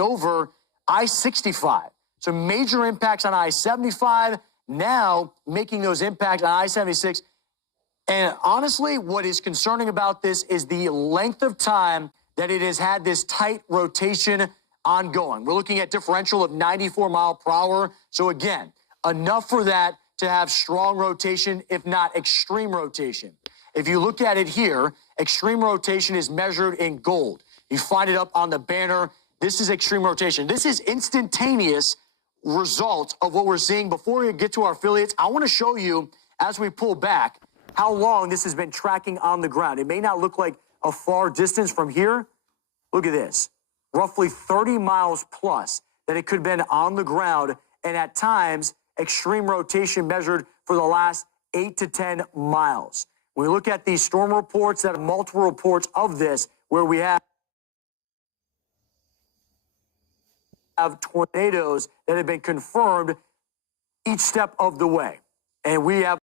over I-65. So major impacts on I-75, now making those impacts on I-76. And honestly, what is concerning about this is the length of time that it has had this tight rotation ongoing. We're looking at differential of 94 mile per hour. So again, enough for that to have strong rotation, if not extreme rotation. If you look at it here, extreme rotation is measured in gold. You find it up on the banner. This is extreme rotation. This is instantaneous results of what we're seeing. Before we get to our affiliates, I want to show you, as we pull back, how long this has been tracking on the ground. It may not look like a far distance from here. Look at this. Roughly 30 miles plus that it could have been on the ground, and at times, extreme rotation measured for the last 8 to 10 miles. When we look at these storm reports, that are multiple reports of this, where we have tornadoes that have been confirmed each step of the way. And we have.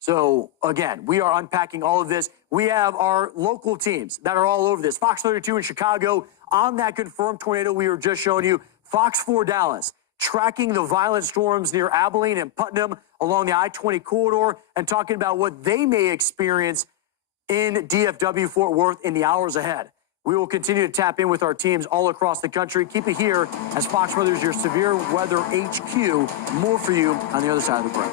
So, again, we are unpacking all of this. We have our local teams that are all over this. Fox 32 in Chicago on that confirmed tornado we were just showing you. Fox 4 Dallas tracking the violent storms near Abilene and Putnam along the I-20 corridor and talking about what they may experience in DFW Fort Worth in the hours ahead. We will continue to tap in with our teams all across the country. Keep it here as Fox Weather's your severe weather HQ. More for you on the other side of the break.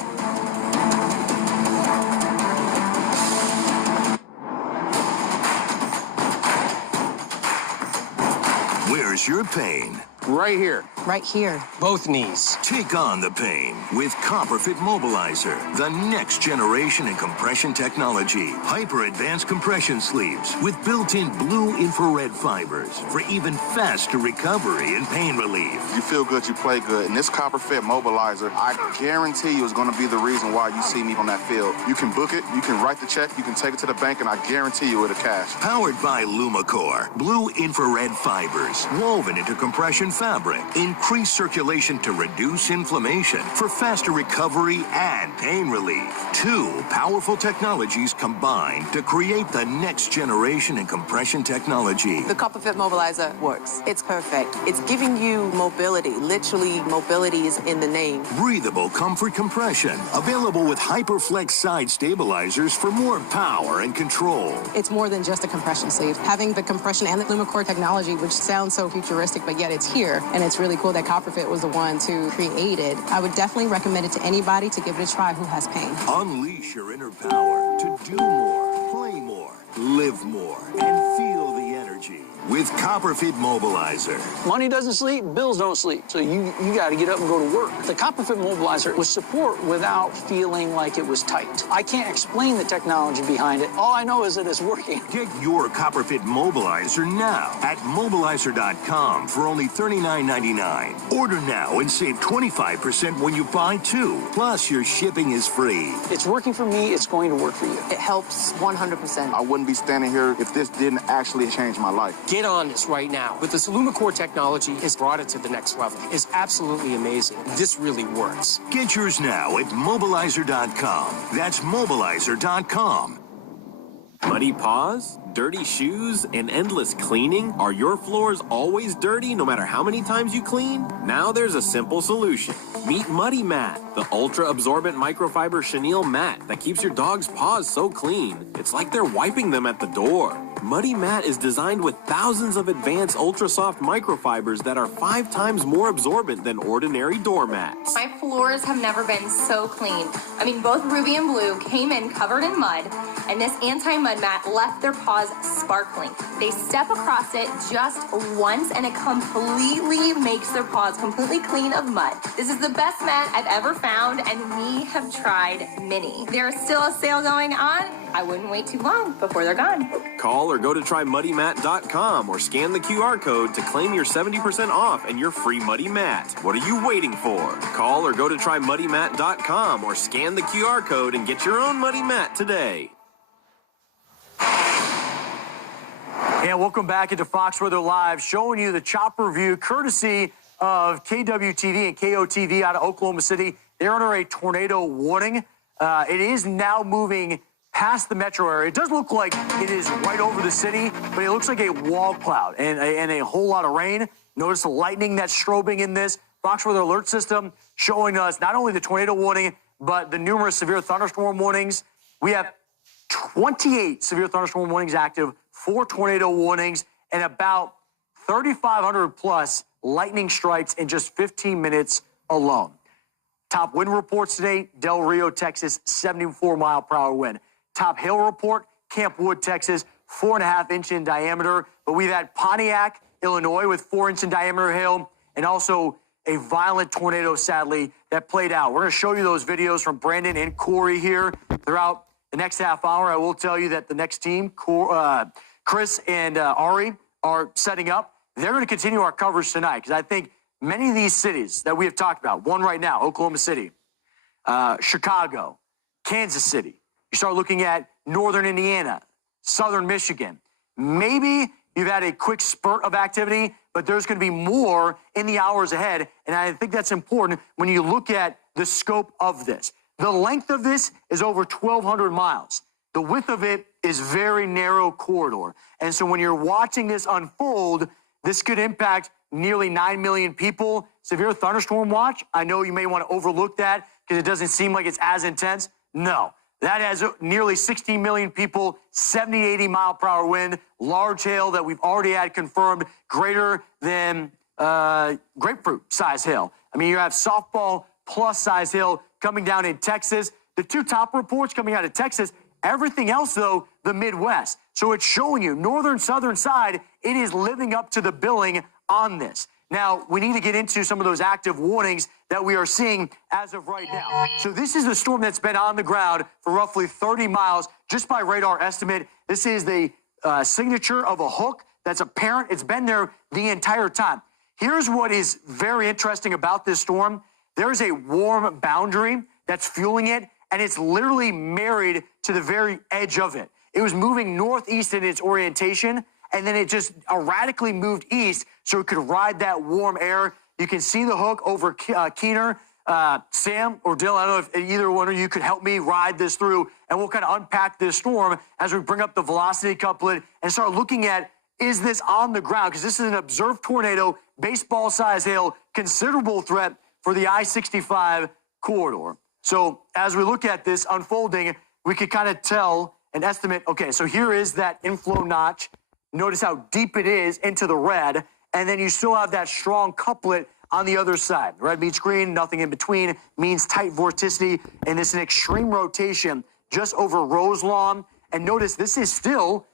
Where's your pain? Right here. Right here. Both knees. Take on the pain with CopperFit Mobilizer, the next generation in compression technology. Hyper-advanced compression sleeves with built-in blue infrared fibers for even faster recovery and pain relief. You feel good, you play good. And this CopperFit Mobilizer, I guarantee you is going to be the reason why you see me on that field. You can book it, you can write the check, you can take it to the bank, and I guarantee you it'll cash. Powered by LumaCore, blue infrared fibers woven into compression fabric. Increase circulation to reduce inflammation for faster recovery and pain relief. Two powerful technologies combined to create the next generation in compression technology. The CopperFit Mobilizer works. It's perfect. It's giving you mobility. Literally, mobility is in the name. Breathable comfort compression. Available with HyperFlex side stabilizers for more power and control. It's more than just a compression sleeve. Having the compression and the LumaCore technology, which sounds so futuristic, but yet it's here. And it's really cool that CopperFit was the one to create it. I would definitely recommend it to anybody to give it a try who has pain. Unleash your inner power to do more, play more, live more, and feel the energy with CopperFit Mobilizer. Money doesn't sleep, bills don't sleep. So you got to get up and go to work. The CopperFit Mobilizer was support without feeling like it was tight. I can't explain the technology behind it. All I know is that it's working. Get your CopperFit Mobilizer now at mobilizer.com for only $39.99. Order now and save 25% when you buy two. Plus, your shipping is free. It's working for me. It's going to work for you. It helps 100%. I wouldn't be standing here if this didn't actually change my life. Get on this right now. With this LumaCore technology, it's brought it to the next level. It's absolutely amazing. This really works. Get yours now at mobilizer.com. That's mobilizer.com. Muddy paws, dirty shoes, and endless cleaning? Are your floors always dirty no matter how many times you clean? Now there's a simple solution. Meet Muddy Mat, the ultra-absorbent microfiber chenille mat that keeps your dog's paws so clean, it's like they're wiping them at the door. Muddy Mat is designed with thousands of advanced ultra-soft microfibers that are 5 times more absorbent than ordinary doormats. My floors have never been so clean. I mean, both Ruby and Blue came in covered in mud, and this anti-mud mat left their paws sparkling. They step across it just once, and it completely makes their paws completely clean of mud. This is the best mat I've ever found, and we have tried many. There's still a sale going on. I wouldn't wait too long before they're gone. Call or go to trymuddymat.com or scan the QR code to claim your 70% off and your free Muddy Mat. What are you waiting for? Call or go to trymuddymat.com or scan the QR code and get your own Muddy Mat today. And welcome back into Fox Weather Live, showing you the chopper view courtesy of KWTV and KOTV out of Oklahoma City. They're under a tornado warning. It is now moving past the metro area. It does look like it is right over the city, but it looks like a wall cloud and a whole lot of rain. Notice the lightning that's strobing in this. Fox Weather Alert System showing us not only the tornado warning, but the numerous severe thunderstorm warnings. We have 28 severe thunderstorm warnings active, 4 tornado warnings, and about 3,500 plus lightning strikes in just 15 minutes alone. Top wind reports today, Del Rio, Texas, 74-mile-per-hour wind. Top hail report, Camp Wood, Texas, 4.5 inch in diameter. But we've had Pontiac, Illinois, with 4 inch in diameter hail, and also a violent tornado, sadly, that played out. We're going to show you those videos from Brandon and Corey here throughout the next half hour. I will tell you that the next team, Chris and Ari, are setting up. They're going to continue our coverage tonight because I think many of these cities that we have talked about, one right now, Oklahoma City, Chicago, Kansas City. You start looking at northern Indiana, southern Michigan. Maybe you've had a quick spurt of activity, but there's going to be more in the hours ahead. And I think that's important when you look at the scope of this. The length of this is over 1,200 miles. The width of it is very narrow corridor. And so when you're watching this unfold, this could impact nearly 9 million people. Severe thunderstorm watch, I know you may want to overlook that because it doesn't seem like it's as intense. No, that has nearly 16 million people, 70, 80 mile per hour wind, large hail that we've already had confirmed greater than grapefruit size hail. I mean, you have softball plus size hail coming down in Texas. The 2 top reports coming out of Texas, everything else though, the Midwest. So it's showing you northern, southern side, it is living up to the billing on this. Now, we need to get into some of those active warnings that we are seeing as of right now. So this is the storm that's been on the ground for roughly 30 miles, just by radar estimate. This is the signature of a hook that's apparent. It's been there the entire time. Here's what is very interesting about this storm. There's a warm boundary that's fueling it, and it's literally married to the very edge of it. It was moving northeast in its orientation, and then it just erratically moved east so it could ride that warm air. You can see the hook over Keener. Sam or Dylan, I don't know if either one of you could help me ride this through, and we'll kind of unpack this storm as we bring up the velocity couplet and start looking at, is this on the ground? Because this is an observed tornado, baseball-size hail, considerable threat for the I-65 corridor. So as we look at this unfolding, we could kind of tell and estimate, okay, so here is that inflow notch. Notice how deep it is into the red, and then you still have that strong couplet on the other side. Red means green, nothing in between, means tight vorticity, and this is an extreme rotation just over Roselawn. And notice this is still,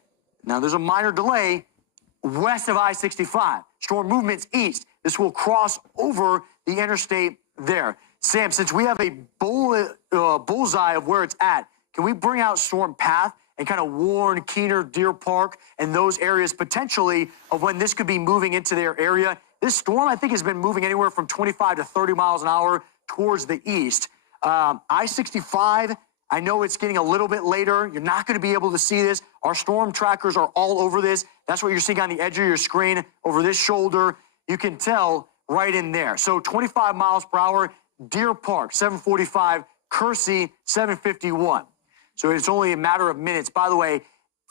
now there's a minor delay, west of I-65. Storm movements east. This will cross over the interstate there. Sam, since we have a bullseye of where it's at, can we bring out storm path and kind of warn Keener, Deer Park, and those areas potentially of when this could be moving into their area? This storm, I think, has been moving anywhere from 25 to 30 miles an hour towards the east. I-65, I know it's getting a little bit later. You're not going to be able to see this. Our storm trackers are all over this. That's what you're seeing on the edge of your screen over this shoulder. You can tell right in there. So 25 miles per hour, Deer Park, 745, Kersey, 751. So it's only a matter of minutes. By the way,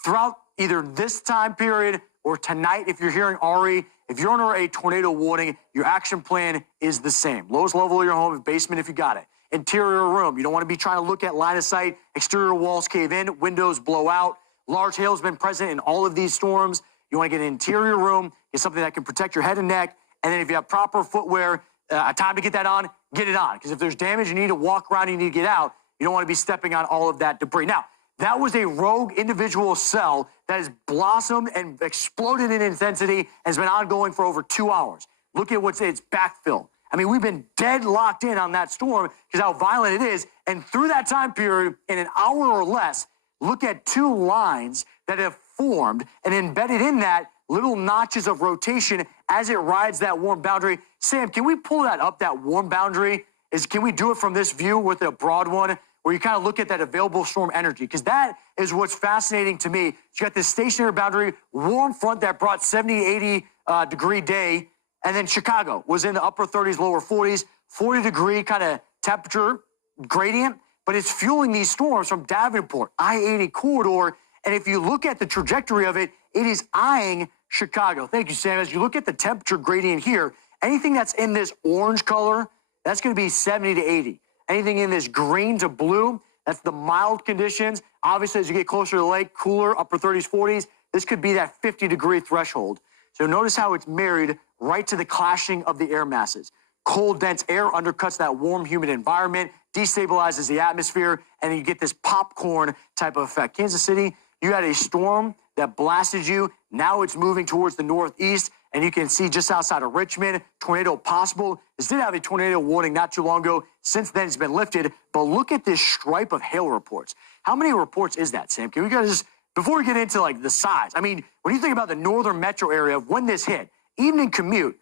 throughout either this time period or tonight, if you're hearing Ari, if you're under a tornado warning, your action plan is the same. Lowest level of your home, basement if you got it. Interior room, you don't want to be trying to look at line of sight. Exterior walls cave in, windows blow out. Large hail has been present in all of these storms. You want to get an interior room, get something that can protect your head and neck. And then if you have proper footwear, time to get that on, get it on. Because if there's damage, you need to walk around, you need to get out. You don't want to be stepping on all of that debris. Now, that was a rogue individual cell that has blossomed and exploded in intensity and has been ongoing for over 2 hours. Look at what's its backfill. I mean, we've been dead locked in on that storm because how violent it is. And through that time period, in an hour or less, look at 2 lines that have formed and embedded in that little notches of rotation as it rides that warm boundary. Sam, can we pull that up, that warm boundary? Can we do it from this view with a broad one where you kind of look at that available storm energy? Because that is what's fascinating to me. You got this stationary boundary, warm front that brought 70, 80 degree day. And then Chicago was in the upper 30s, lower 40s, 40 degree kind of temperature gradient. but it's fueling these storms from Davenport, I-80 corridor. And if you look at the trajectory of it, it is eyeing Chicago. Thank you, Sam. As you look at the temperature gradient here, anything that's in this orange color, that's going to be 70 to 80. Anything in this green to blue, that's the mild conditions. Obviously, as you get closer to the lake, cooler, upper 30s, 40s, this could be that 50-degree threshold. So notice how it's married right to the clashing of the air masses. Cold, dense air undercuts that warm, humid environment, destabilizes the atmosphere, and then you get this popcorn type of effect. Kansas City, you had a storm that blasted you. Now it's moving towards the northeast, and you can see just outside of Richmond, tornado possible. This did have a tornado warning not too long ago. Since then, it's been lifted. But look at this stripe of hail reports. How many reports is that, Sam? Can we guys just, before we get into like the size, I mean, when you think about the northern metro area of when this hit, evening commute,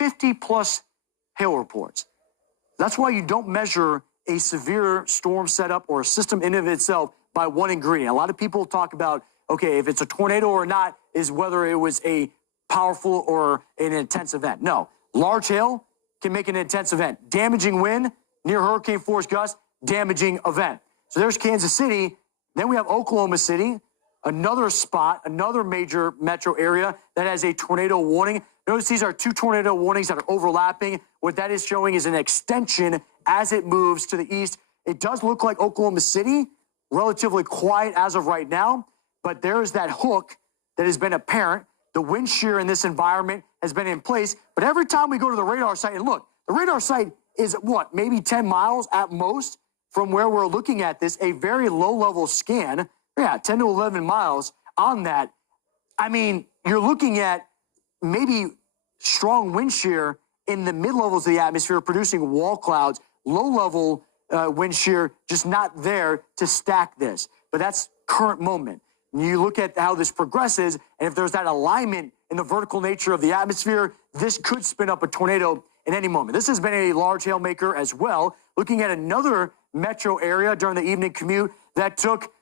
50-plus hail reports. That's why you don't measure a severe storm setup or a system in of itself by one ingredient. A lot of people talk about, okay, if it's a tornado or not, is whether it was a powerful or an intense event. No, large hail can make an intense event. Damaging wind, near hurricane force gust, damaging event. So there's Kansas City. Then we have Oklahoma City, another spot, another major metro area that has a tornado warning. Notice these are two tornado warnings that are overlapping. What that is showing is an extension as it moves to the east. It does look like Oklahoma City, relatively quiet as of right now, but there's that hook that has been apparent. The wind shear in this environment has been in place, but every time we go to the radar site, and look, the radar site is what, maybe 10 miles at most from where we're looking at this, a very low-level scan, 10 to 11 miles on that. I mean, you're looking at maybe strong wind shear in the mid-levels of the atmosphere producing wall clouds, low-level wind shear just not there to stack this. But that's current moment. You look at how this progresses, and if there's that alignment in the vertical nature of the atmosphere, this could spin up a tornado in any moment. This has been a large hail maker as well. Looking at another metro area during the evening commute that took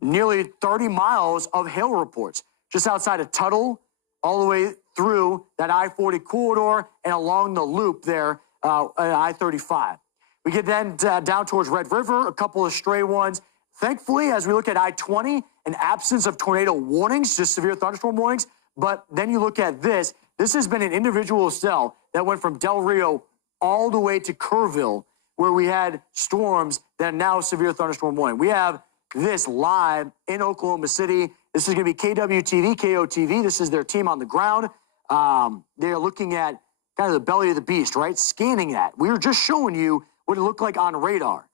nearly 30 miles of hail reports just outside of Tuttle, all the way through that I-40 corridor and along the loop there at I-35. We get then down towards Red River, a couple of stray ones. Thankfully, as we look at I-20, an absence of tornado warnings, just severe thunderstorm warnings. But then you look at this. This has been an individual cell that went from Del Rio all the way to Kerrville, where we had storms that are now severe thunderstorm warning. We have this live in Oklahoma City. This is going to be KWTV, KOTV. This is their team on the ground. They're looking at kind of the belly of the beast, right? Scanning that. We were just showing you what it looked like on radar.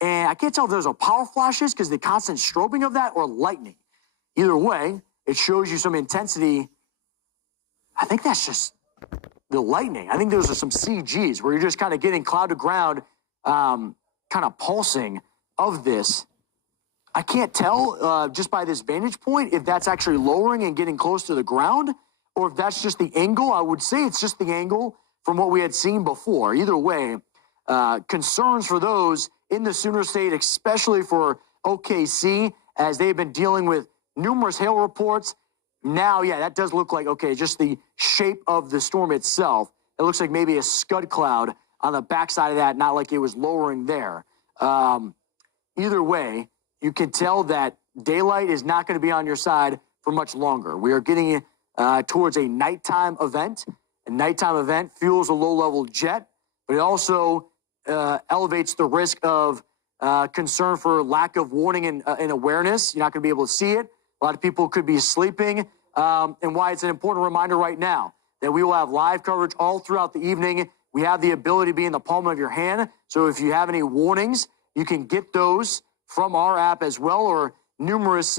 And I can't tell if those are power flashes because the constant strobing of that or lightning. Either way, it shows you some intensity. I think that's just the lightning. I think those are some CGs where you're just kind of getting cloud to ground kind of pulsing of this. I can't tell just by this vantage point if that's actually lowering and getting close to the ground or if that's just the angle. I would say it's just the angle from what we had seen before. Either way, concerns for those in the Sooner State, especially for OKC, as they've been dealing with numerous hail reports. Now, yeah, that does look like, okay, just the shape of the storm itself. It looks like maybe a scud cloud on the backside of that, not like it was lowering there. Either way, you can tell that daylight is not going to be on your side for much longer. We are getting towards a nighttime event. A nighttime event fuels a low-level jet, but it also elevates the risk of concern for lack of warning and awareness. You're not going to be able to see it. A lot of people could be sleeping, and why it's an important reminder right now that we will have live coverage all throughout the evening. We have the ability to be in the palm of your hand, so if you have any warnings, you can get those from our app as well, or numerous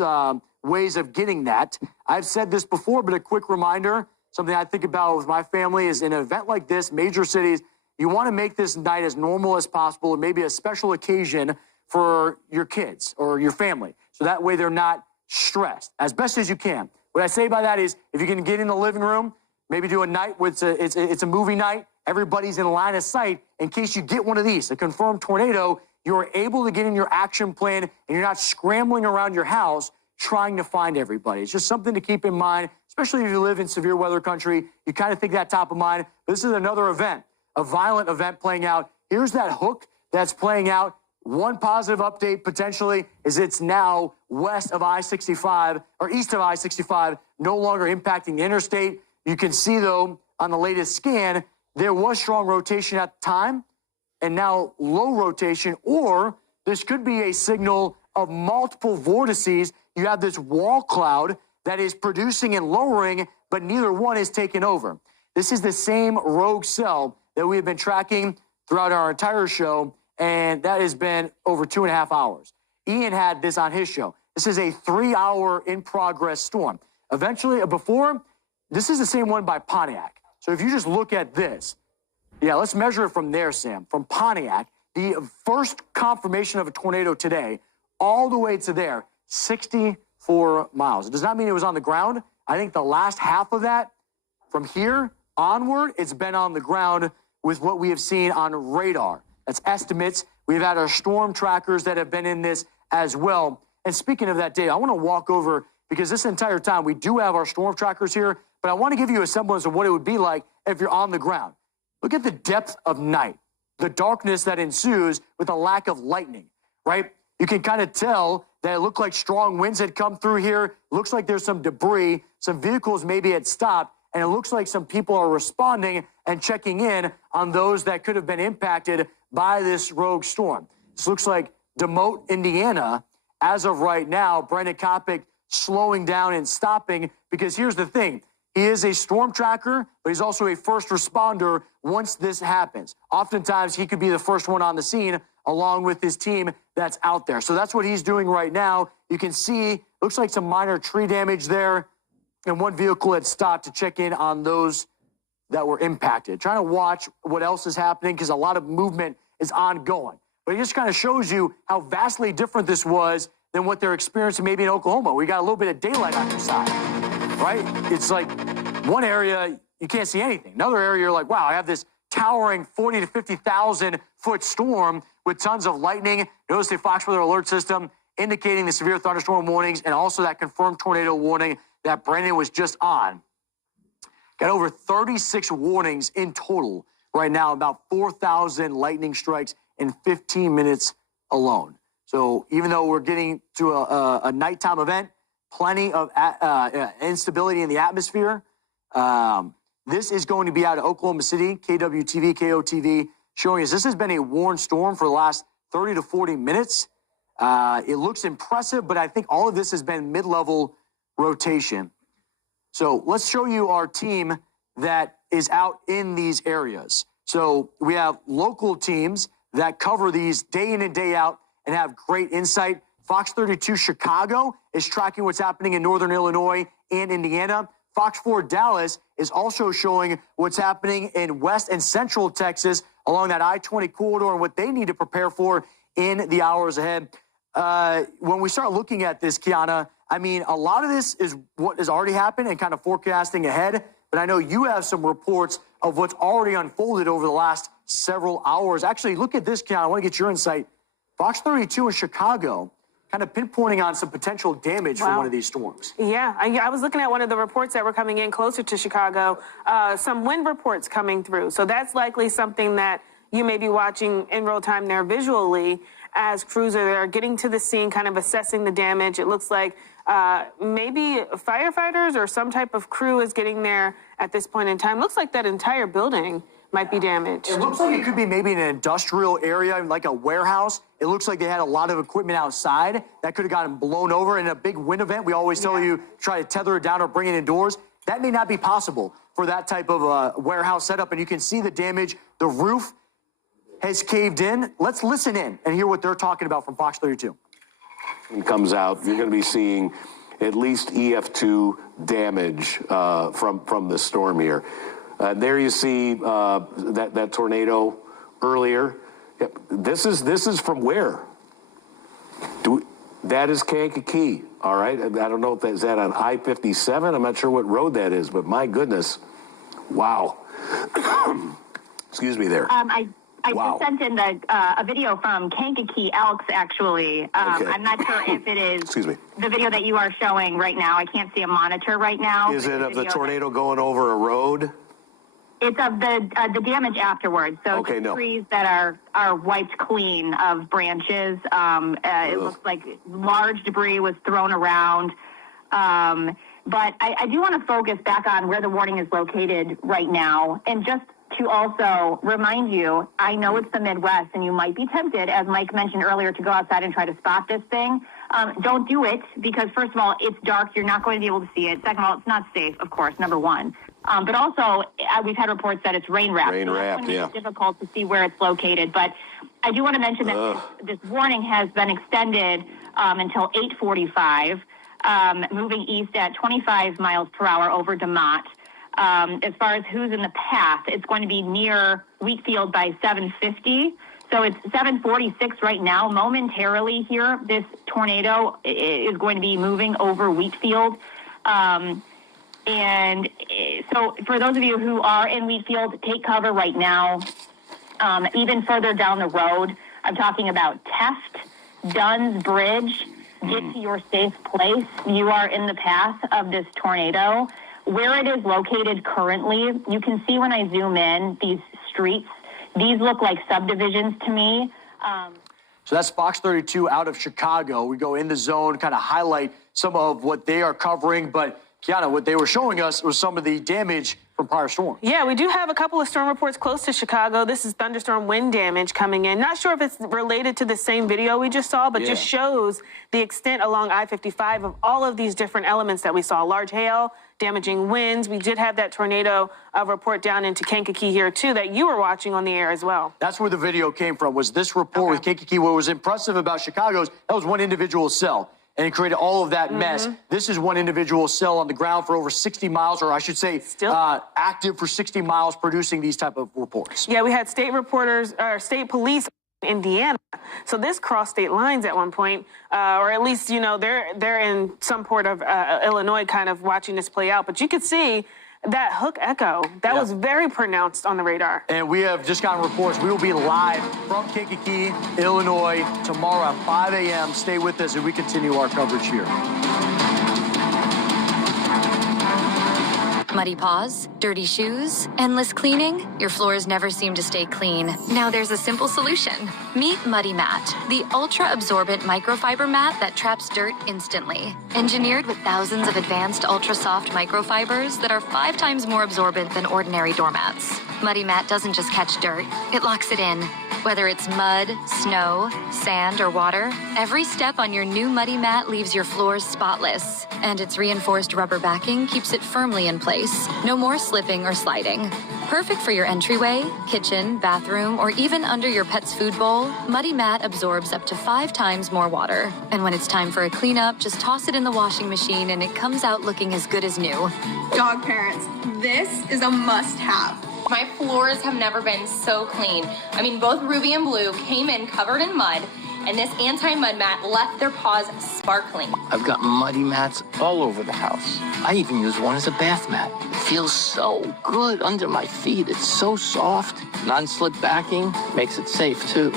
ways of getting that. I've said this before, but a quick reminder, something I think about with my family is in an event like this, major cities, you want to make this night as normal as possible and maybe a special occasion for your kids or your family. So that way they're not stressed as best as you can. What I say by that is if you can get in the living room, maybe do a night with it's a movie night, everybody's in line of sight in case you get one of these, a confirmed tornado, you're able to get in your action plan and you're not scrambling around your house trying to find everybody. It's just something to keep in mind, especially if you live in severe weather country. You kind of think that top of mind. But this is another event, a violent event playing out. Here's that hook that's playing out One positive update potentially is it's now west of I-65 or east of I-65, no longer impacting the interstate. You can see, though, on the latest scan, there was strong rotation at the time and now low rotation, or this could be a signal of multiple vortices. You have this wall cloud that is producing and lowering, but neither one is taking over. This is the same rogue cell that we have been tracking throughout our entire show, and that has been over 2.5 hours. Ian had this on his show. This is a 3-hour in-progress storm. Eventually, before, this is the same one by Pontiac. So if you just look at this, yeah, let's measure it from there, Sam. From Pontiac, the first confirmation of a tornado today, all the way to there, 64 miles. It does not mean it was on the ground. I think the last half of that, from here onward, it's been on the ground with what we have seen on radar. That's estimates. We've had our storm trackers that have been in this as well. And speaking of that data, I want to walk over, because this entire time we do have our storm trackers here, but I want to give you a semblance of what it would be like if you're on the ground. Look at the depth of night, the darkness that ensues with a lack of lightning, right? You can kind of tell that it looked like strong winds had come through here. Looks like there's some debris. Some vehicles maybe had stopped, and it looks like some people are responding and checking in on those that could have been impacted by this rogue storm. This looks like Demote, Indiana, as of right now. Brendan Kopic slowing down and stopping, because here's the thing. He is a storm tracker, but he's also a first responder once this happens. Oftentimes, he could be the first one on the scene along with his team that's out there. So that's what he's doing right now. You can see, looks like some minor tree damage there, and one vehicle had stopped to check in on those that were impacted. Trying to watch what else is happening, because a lot of movement is ongoing. But it just kind of shows you how vastly different this was than what they're experiencing maybe in Oklahoma. We got a little bit of daylight on your side, right? It's like one area, you can't see anything. Another area, you're like, wow, I have this towering 40 to 50,000 foot storm with tons of lightning. Notice the Fox Weather Alert System indicating the severe thunderstorm warnings, and also that confirmed tornado warning that Brandon was just on. Got over 36 warnings in total right now, about 4,000 lightning strikes in 15 minutes alone. So even though we're getting to a nighttime event, plenty of instability in the atmosphere. This is going to be out of Oklahoma City, KWTV, KOTV, showing us this has been a warm storm for the last 30 to 40 minutes. It looks impressive, but I think all of this has been mid-level rotation. So let's show you our team that is out in these areas. So we have local teams that cover these day in and day out and have great insight. Fox 32 Chicago is tracking what's happening in northern Illinois and Indiana. Fox 4 Dallas is also showing what's happening in west and central Texas along that I-20 corridor and what they need to prepare for in the hours ahead. When we start looking at this, Kiana, I mean, a lot of this is what has already happened and kind of forecasting ahead, but I know you have some reports of what's already unfolded over the last several hours. Actually, look at this, Kiana. I want to get your insight. Fox 32 in Chicago kind of pinpointing on some potential damage from one of these storms. Yeah, I was looking at one of the reports that were coming in closer to Chicago, some wind reports coming through. So that's likely something that you may be watching in real time there visually as crews are there getting to the scene, kind of assessing the damage. It looks like maybe firefighters or some type of crew is getting there at this point in time. Looks like that entire building might be damaged. It looks like it could be maybe an industrial area, like a warehouse. It looks like they had a lot of equipment outside that could have gotten blown over. In a big wind event, we always tell you try to tether it down or bring it indoors. That may not be possible for that type of warehouse setup, and you can see the damage. The roof has caved in. Let's listen in and hear what they're talking about from Fox 32. It comes out, you're going to be seeing at least EF2 damage from the storm here. There you see that tornado earlier. Yep. This is from where? That is Kankakee, all right? I don't know if that's that on I-57. I'm not sure what road that is, but my goodness. Wow. Excuse me there. I just sent in a video from Kankakee Elks, actually. Okay. I'm not sure if it is the video that you are showing right now. I can't see a monitor right now. Is it of the tornado going over a road? It's of the damage afterwards. So Okay, no. trees that are wiped clean of branches. It looks like large debris was thrown around. But I do want to focus back on where the warning is located right now. And just to also remind you, I know it's the Midwest and you might be tempted, as Mike mentioned earlier, to go outside and try to spot this thing. Don't do it because, first of all, it's dark. You're not going to be able to see it. Second of all, it's not safe, of course, number one. But also, we've had reports that it's rain-wrapped. Rain-wrapped, yeah. It's difficult to see where it's located. But I do want to mention that this warning has been extended until 8:45, moving east at 25 miles per hour over DeMott. As far as who's in the path, it's going to be near Wheatfield by 7:50. So it's 7:46 right now. Momentarily here, this tornado is going to be moving over Wheatfield. And so for those of you who are in Wheatfield, take cover right now. Even further down the road, I'm talking about Teft, Dunn's Bridge. Get to your safe place. You are in the path of this tornado. Where it is located currently, you can see when I zoom in, these streets, these look like subdivisions to me. So that's Fox 32 out of Chicago. We go in the zone, kind of highlight some of what they are covering. But, Kiana, what they were showing us was some of the damage from prior storms. Yeah, we do have a couple of storm reports close to Chicago. This is thunderstorm wind damage coming in. Not sure if it's related to the same video we just saw, but just shows the extent along I-55 of all of these different elements that we saw. Large hail, damaging winds. We did have that tornado report down into Kankakee here, too, that you were watching on the air as well. That's where the video came from, was this report with Kankakee. What was impressive about Chicago's, that was one individual cell. And it created all of that mess. This is one individual cell on the ground for over 60 miles, or I should say active for 60 miles, producing these type of reports. Yeah, we had state reporters, or state police in Indiana. So this crossed state lines at one point, or at least, you know, they're in some port of Illinois kind of watching this play out. But you could see that hook echo, that was very pronounced on the radar. And we have just gotten reports. We will be live from Kankakee, Illinois, tomorrow at 5 a.m. Stay with us as we continue our coverage here. Muddy paws, dirty shoes, endless cleaning? Your floors never seem to stay clean. Now there's a simple solution. Meet Muddy Mat, the ultra-absorbent microfiber mat that traps dirt instantly. Engineered with thousands of advanced ultra-soft microfibers that are 5 times more absorbent than ordinary doormats. Muddy Mat doesn't just catch dirt, it locks it in. Whether it's mud, snow, sand, or water, every step on your new Muddy Mat leaves your floors spotless. And its reinforced rubber backing keeps it firmly in place. No more slipping or sliding. Perfect for your entryway, kitchen, bathroom, or even under your pet's food bowl, Muddy Mat absorbs up to 5 times more water. And when it's time for a cleanup, just toss it in the washing machine and it comes out looking as good as new. Dog parents, this is a must-have. My floors have never been so clean. I mean, both Ruby and Blue came in covered in mud, and this anti-mud mat left their paws sparkling. I've got muddy mats all over the house. I even use one as a bath mat. It feels so good under my feet. It's so soft. Non-slip backing makes it safe, too.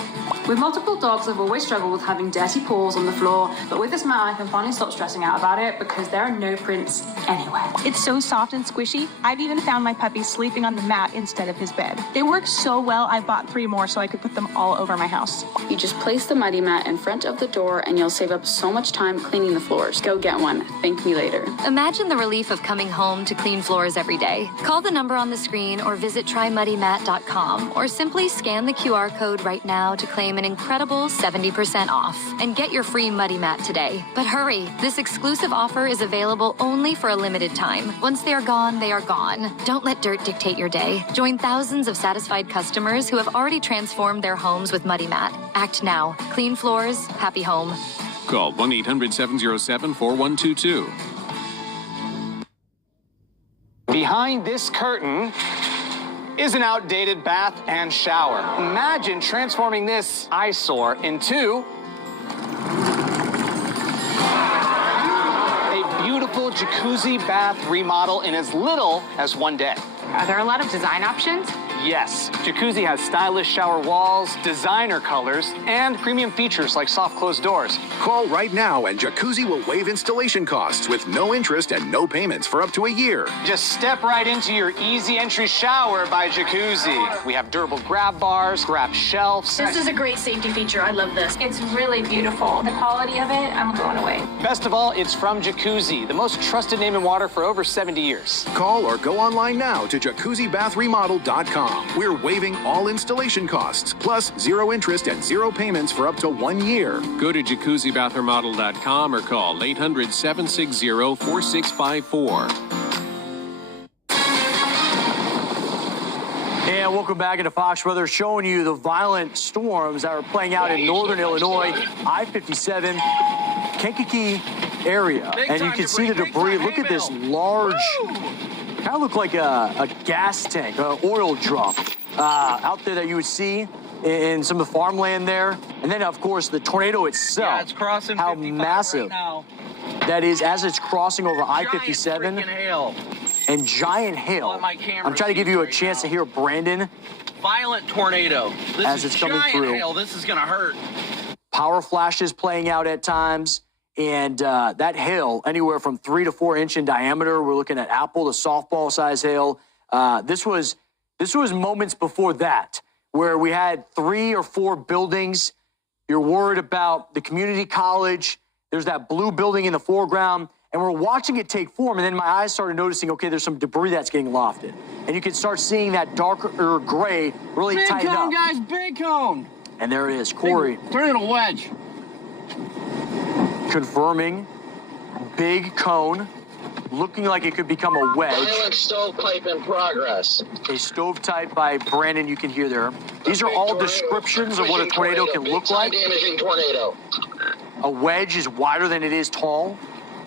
With multiple dogs, I've always struggled with having dirty paws on the floor, but with this mat, I can finally stop stressing out about it because there are no prints anywhere. It's so soft and squishy. I've even found my puppy sleeping on the mat instead of his bed. They work so well, I bought 3 more so I could put them all over my house. You just place the muddy mat in front of the door and you'll save up so much time cleaning the floors. Go get one. Thank me later. Imagine the relief of coming home to clean floors every day. Call the number on the screen or visit trymuddymat.com or simply scan the QR code right now to claim an incredible 70% off and get your free Muddy Mat today. But hurry, this exclusive offer is available only for a limited time. Once they are gone, they are gone. Don't let dirt dictate your day. Join thousands of satisfied customers who have already transformed their homes with Muddy Mat. Act now. Clean floors, happy home. Call 1-800-707-4122. Behind this curtain is an outdated bath and shower. Imagine transforming this eyesore into a beautiful jacuzzi bath remodel in as little as 1 day. Are there a lot of design options? Yes, Jacuzzi has stylish shower walls, designer colors, and premium features like soft closed doors. Call right now and Jacuzzi will waive installation costs with no interest and no payments for up to a year. Just step right into your easy entry shower by Jacuzzi. We have durable grab bars, grab shelves. This is a great safety feature. I love this. It's really beautiful. The quality of it, I'm blown away. Best of all, it's from Jacuzzi, the most trusted name in water for over 70 years. Call or go online now to jacuzzibathremodel.com. We're waiving all installation costs, plus 0 interest and 0 payments for up to 1 year. Go to jacuzzibathremodel.com or call 800-760-4654. And welcome back into Fox Weather, showing you the violent storms that are playing out in northern Illinois, I-57, Kankakee area. And you can see the debris. Look at this large, kind of look like a gas tank, an oil drum out there that you would see in some of the farmland there. And then, of course, the tornado itself. Yeah, it's crossing how 55 massive right now. that is as it's crossing over I-57. Giant freaking hail. And giant hail. On my camera I'm trying to give you a right chance now. to hear Brandon. Violent tornado. This as is it's coming giant through. hail. This is going to hurt. Power flashes playing out at times. And that hail, anywhere from 3 to 4 inch in diameter. We're looking at apple to softball size hail. This was moments before that, where we had 3 or 4 buildings. You're worried about the community college. There's that blue building in the foreground. And we're watching it take form, and then my eyes started noticing, okay, there's some debris that's getting lofted. And you can start seeing that darker gray really Big tighten cone, up. guys, big cone. And there it is, Corey. Turn it a wedge. Confirming, big cone, looking like it could become a wedge. Violent stovepipe in progress. A stovepipe by Brandon, you can hear there. These are all descriptions of what a tornado can look like. Damaging tornado. A wedge is wider than it is tall,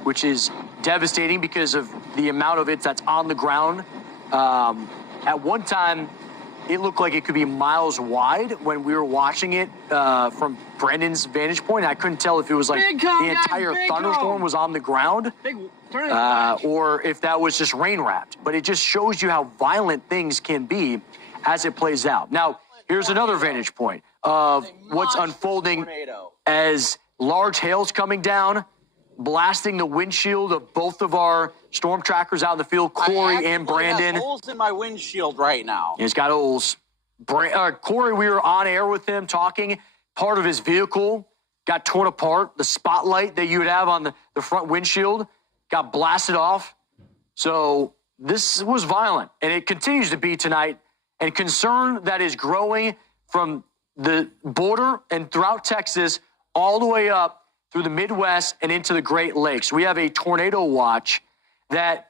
which is devastating because of the amount of it that's on the ground. At one time, it looked like it could be miles wide when we were watching it from Brandon's vantage point. I couldn't tell if it was like the entire thunderstorm was on the ground or if that was just rain wrapped. But it just shows you how violent things can be as it plays out. Now, here's another vantage point of what's unfolding as large hail's coming down, blasting the windshield of both of our storm trackers out in the field, Corey and Brandon. Have holes in my windshield right now. He's got holes. Corey, we were on air with him talking. Part of his vehicle got torn apart. The spotlight that you would have on the front windshield got blasted off. So this was violent, and it continues to be tonight. And concern that is growing from the border and throughout Texas all the way up through the Midwest and into the Great Lakes. We have a tornado watch that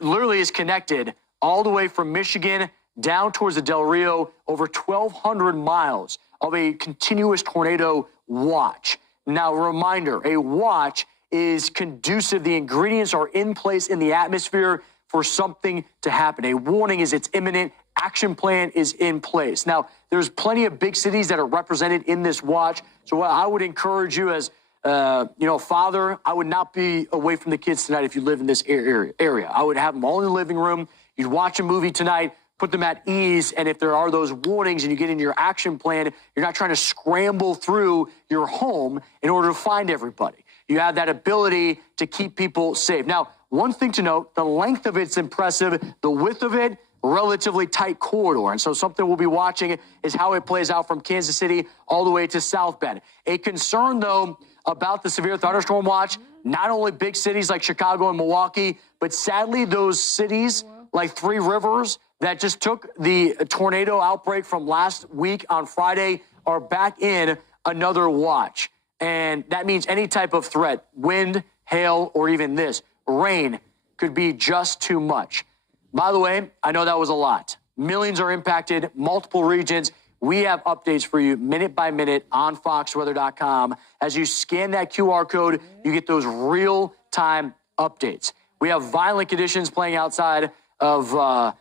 literally is connected all the way from Michigan down towards the Del Rio, over 1,200 miles of a continuous tornado watch. Now, a reminder, a watch is conducive. The ingredients are in place in the atmosphere for something to happen. A warning is it's imminent. Action plan is in place. Now, there's plenty of big cities that are represented in this watch. So what I would encourage you as father, I would not be away from the kids tonight if you live in this area. I would have them all in the living room. You'd watch a movie tonight, put them at ease, and if there are those warnings and you get into your action plan, you're not trying to scramble through your home in order to find everybody. You have that ability to keep people safe. Now, one thing to note, the length of it's impressive, the width of it, relatively tight corridor. And so something we'll be watching is how it plays out from Kansas City all the way to South Bend. A concern, though, about the severe thunderstorm watch, not only big cities like Chicago and Milwaukee, but sadly those cities like Three Rivers that just took the tornado outbreak from last week on Friday are back in another watch. And that means any type of threat, wind, hail, or even this, rain, could be just too much. By the way, I know that was a lot. Millions are impacted, multiple regions. We have updates for you minute by minute on foxweather.com. As you scan that QR code, you get those real-time updates. We have violent conditions playing outside of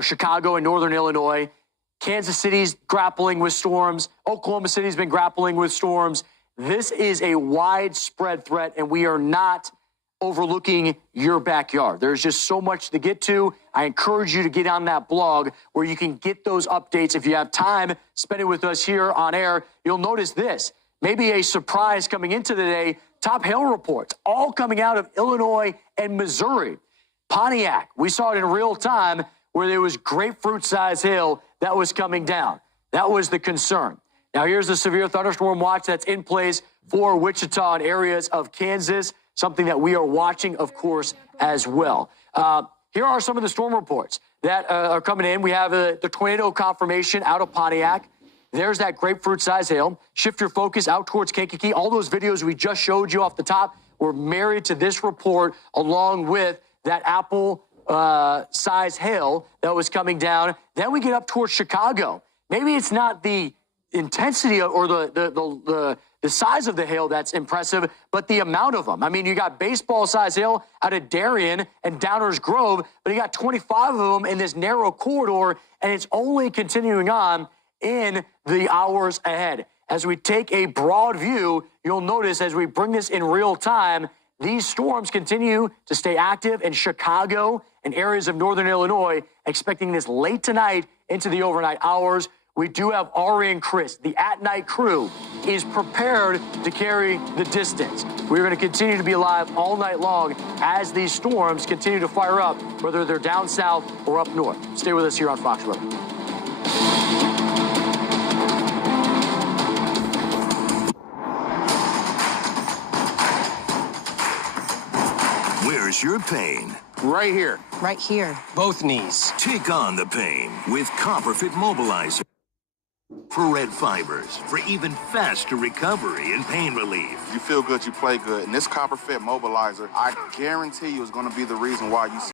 Chicago and northern Illinois. Kansas City's grappling with storms. Oklahoma City's been grappling with storms. This is a widespread threat, and we are not overlooking your backyard. There's just so much to get to. I encourage you to get on that blog where you can get those updates. If you have time, spend it with us here on air. You'll notice this, maybe a surprise coming into the day, top hail reports, all coming out of Illinois and Missouri. Pontiac, we saw it in real time where there was grapefruit-sized hail that was coming down. That was the concern. Now here's the severe thunderstorm watch that's in place for Wichita and areas of Kansas, something that we are watching, of course, as well. Here are some of the storm reports that are coming in. We have the tornado confirmation out of Pontiac. There's that grapefruit-sized hail. Shift your focus out towards Kankakee. All those videos we just showed you off the top were married to this report along with that apple-sized hail that was coming down. Then we get up towards Chicago. Maybe it's not the intensity or the size of the hail that's impressive, but the amount of them. I mean, you got baseball-sized hail out of Darien and Downers Grove, but you got 25 of them in this narrow corridor, and it's only continuing on in the hours ahead. As we take a broad view, you'll notice as we bring this in real time, these storms continue to stay active in Chicago and areas of northern Illinois, expecting this late tonight into the overnight hours. We do have Ari and Chris. The at-night crew is prepared to carry the distance. We're going to continue to be live all night long as these storms continue to fire up, whether they're down south or up north. Stay with us here on Fox Weather. Where's your pain? Right here. Right here. Both knees. Take on the pain with Copperfit Mobilizer. For red fibers, for even faster recovery and pain relief. You feel good, you play good. And this Copperfit Mobilizer, I guarantee you is going to be the reason why you